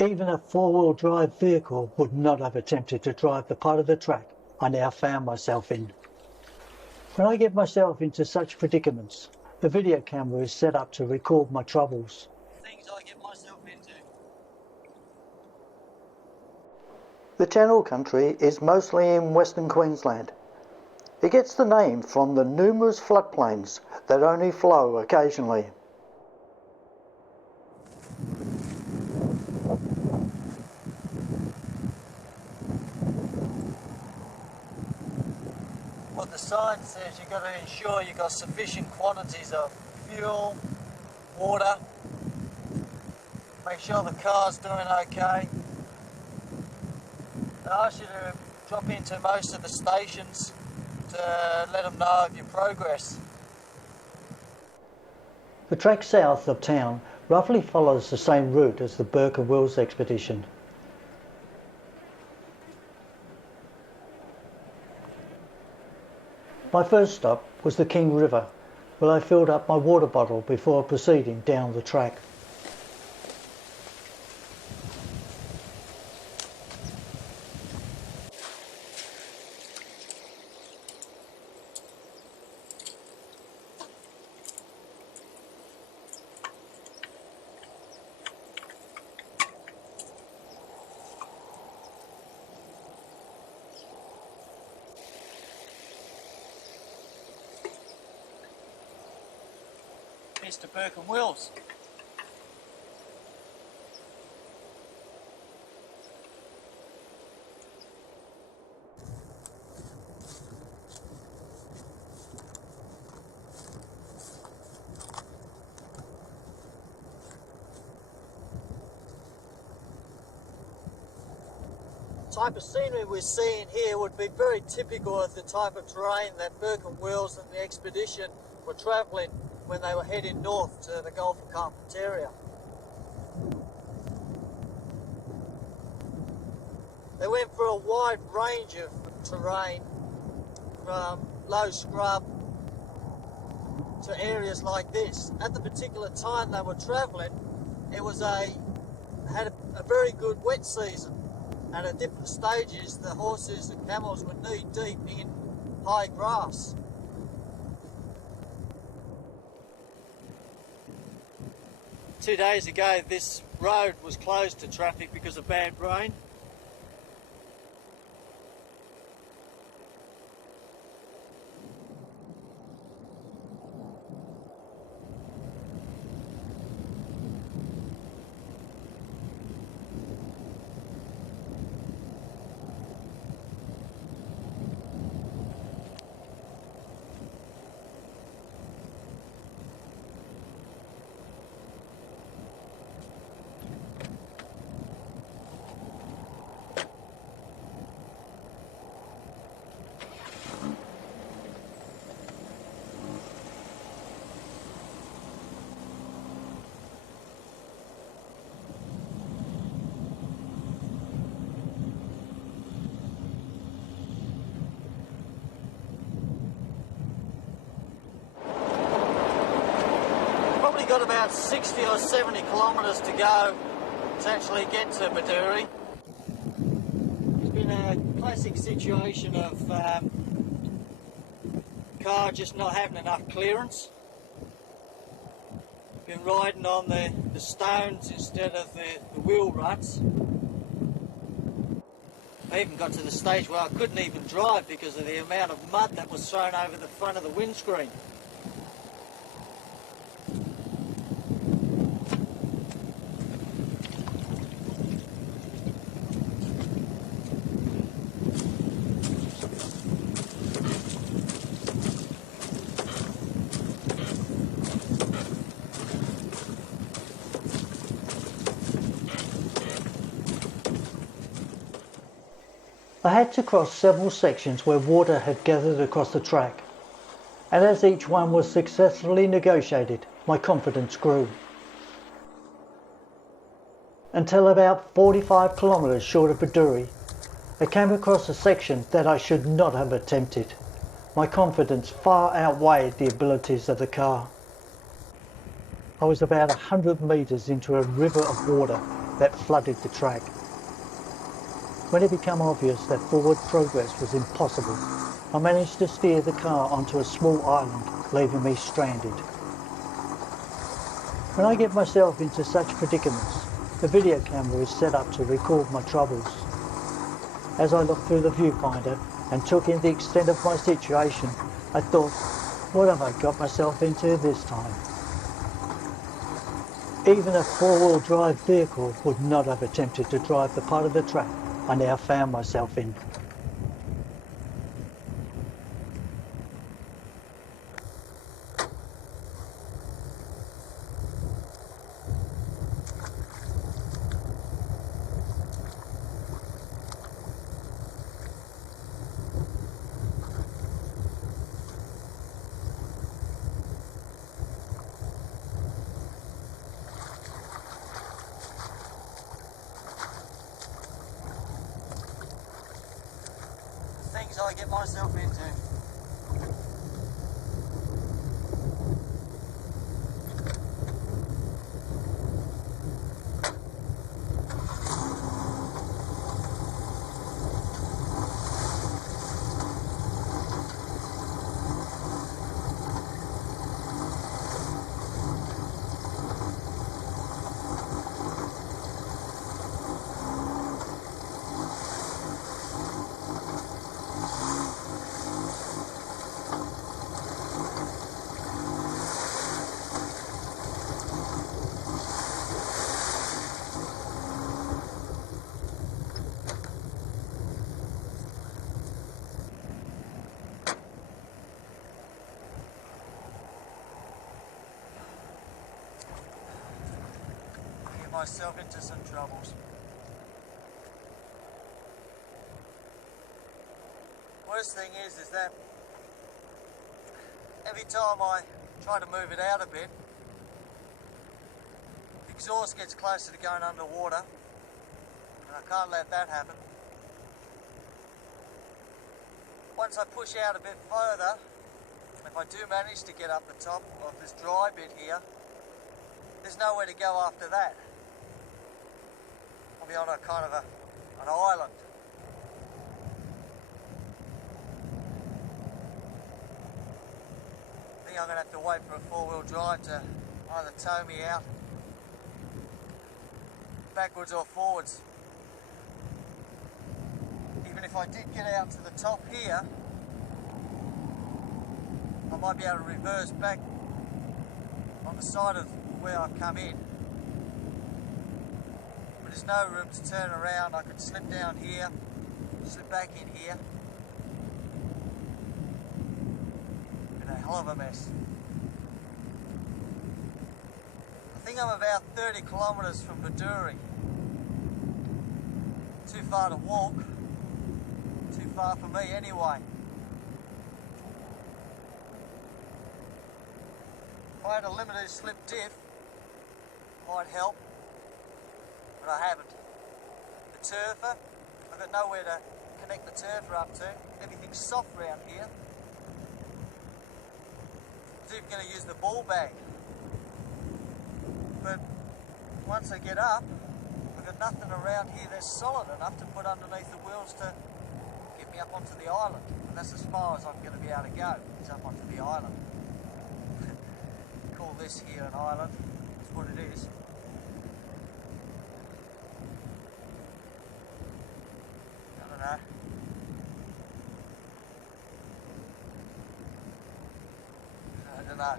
Even a four-wheel drive vehicle would not have attempted to drive the part of the track I now found myself in. When I get myself into such predicaments, the video camera is set up to record my troubles. Things I get myself into. The Channel Country is mostly in Western Queensland. It gets the name from the numerous floodplains that only flow occasionally. What the sign says, you've got to ensure you've got sufficient quantities of fuel, water, make sure the car's doing okay. They ask you to drop into most of the stations to let them know of your progress. The track south of town roughly follows the same route as the Burke Wills expedition. My first stop was the King River, where I filled up my water bottle before proceeding down the track. Mr. Burke Wills. The type of scenery we're seeing here would be very typical of the type of terrain that Burke Wills and the expedition were travelling when they were heading north to the Gulf of Carpentaria. They went for a wide range of terrain, from low scrub to areas like this. At the particular time they were travelling, it was had a very good wet season, and at different stages the horses and camels were knee deep in high grass. Two days ago this road was closed to traffic because of bad rain. Got about 60 or 70 kilometres to go to actually get to Bedourie. It's been a classic situation of car just not having enough clearance. Been riding on the stones instead of the wheel ruts. I even got to the stage where I couldn't even drive because of the amount of mud that was thrown over the front of the windscreen. I had to cross several sections where water had gathered across the track, and as each one was successfully negotiated, my confidence grew. Until about 45 kilometres short of Bedourie, I came across a section that I should not have attempted. My confidence far outweighed the abilities of the car. I was about 100 metres into a river of water that flooded the track. When it became obvious that forward progress was impossible, I managed to steer the car onto a small island, leaving me stranded. When I get myself into such predicaments, the video camera is set up to record my troubles. As I looked through the viewfinder and took in the extent of my situation, I thought, what have I got myself into this time? Even a four-wheel drive vehicle would not have attempted to drive the part of the track I now found myself in. Things I get myself into. Myself into some troubles. Worst thing is that every time I try to move it out a bit, the exhaust gets closer to going underwater, and I can't let that happen. Once I push out a bit further, if I do manage to get up the top of this dry bit here, there's nowhere to go after that. I'll be on a kind of an island. I think I'm going to have to wait for a four-wheel drive to either tow me out backwards or forwards. Even if I did get out to the top here, I might be able to reverse back on the side of where I've come in. But there's no room to turn around. I could slip down here, slip back in here. In a hell of a mess. I think I'm about 30 kilometres from Bedourie. Too far to walk. Too far for me anyway. If I had a limited slip diff, might help, but I haven't. The turfer, I've got nowhere to connect the turfer up to. Everything's soft around here. I was even going to use the ball bag, but once I get up, I've got nothing around here that's solid enough to put underneath the wheels to get me up onto the island. And that's as far as I'm going to be able to go, is up onto the island. Call this here an island, that's what it is. I don't know. I don't know.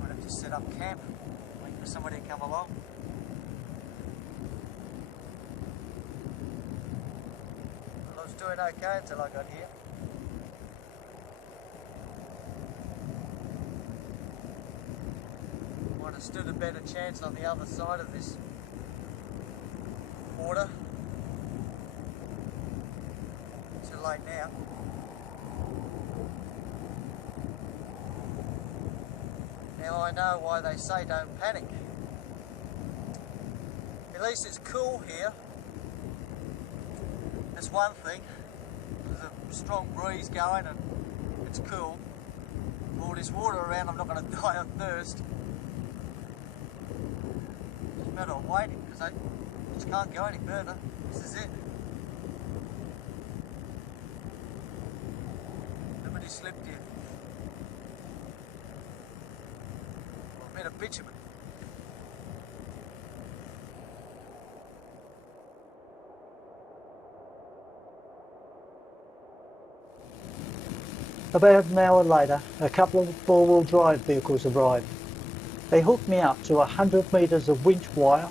Might have to set up camp, wait for somebody to come along. I was doing okay until I got here. Might have stood a better chance on the other side of this water. Too late now. Now I know why they say don't panic. At least it's cool here. That's one thing. There's a strong breeze going and it's cool. All this water around, I'm not going to die of thirst. It's a matter of waiting because I just can't go any further. This is it. Nobody slipped here. A bit of bitumen. About an hour later, a couple of four-wheel drive vehicles arrived. They hooked me up to 100 metres of winch wire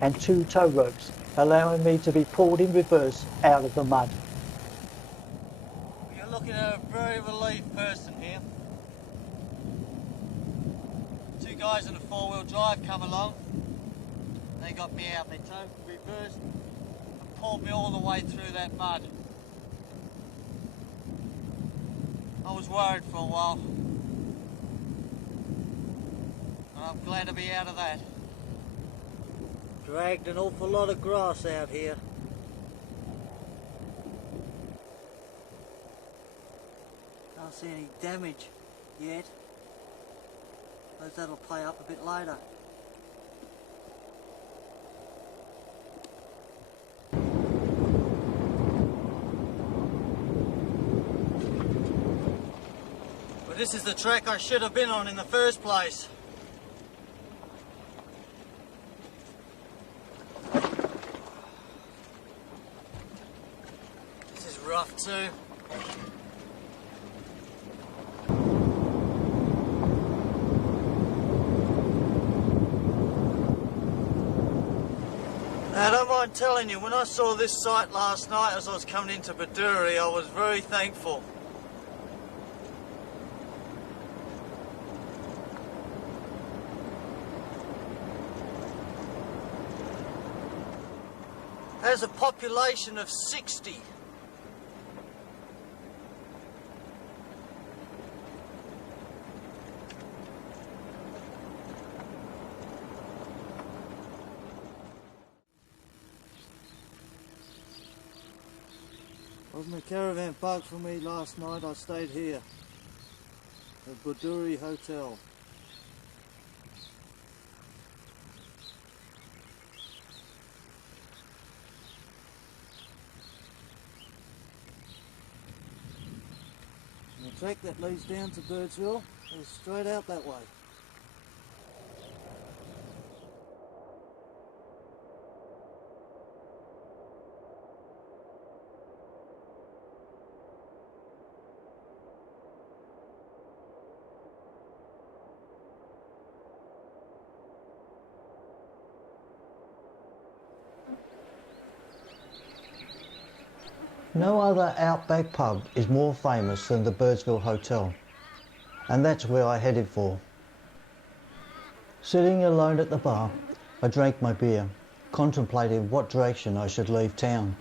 and 2 tow ropes, allowing me to be pulled in reverse out of the mud. You're looking at a very relieved person here. 2 guys in a 4-wheel drive come along. They got me out, they towed reversed and pulled me all the way through that mud. I was worried for a while, and I'm glad to be out of that. Dragged an awful lot of grass out here. Can't see any damage yet. Suppose that'll play up a bit later. This is the track I should have been on in the first place. This is rough too. Now, I don't mind telling you, when I saw this site last night as I was coming into Bedourie, I was very thankful. Has a population of 60. Wasn't a caravan parked for me last night, I stayed here at Bedourie Hotel. The track that leads down to Birdsville is straight out that way. No other outback pub is more famous than the Birdsville Hotel, and that's where I headed for. Sitting alone at the bar, I drank my beer, contemplating what direction I should leave town.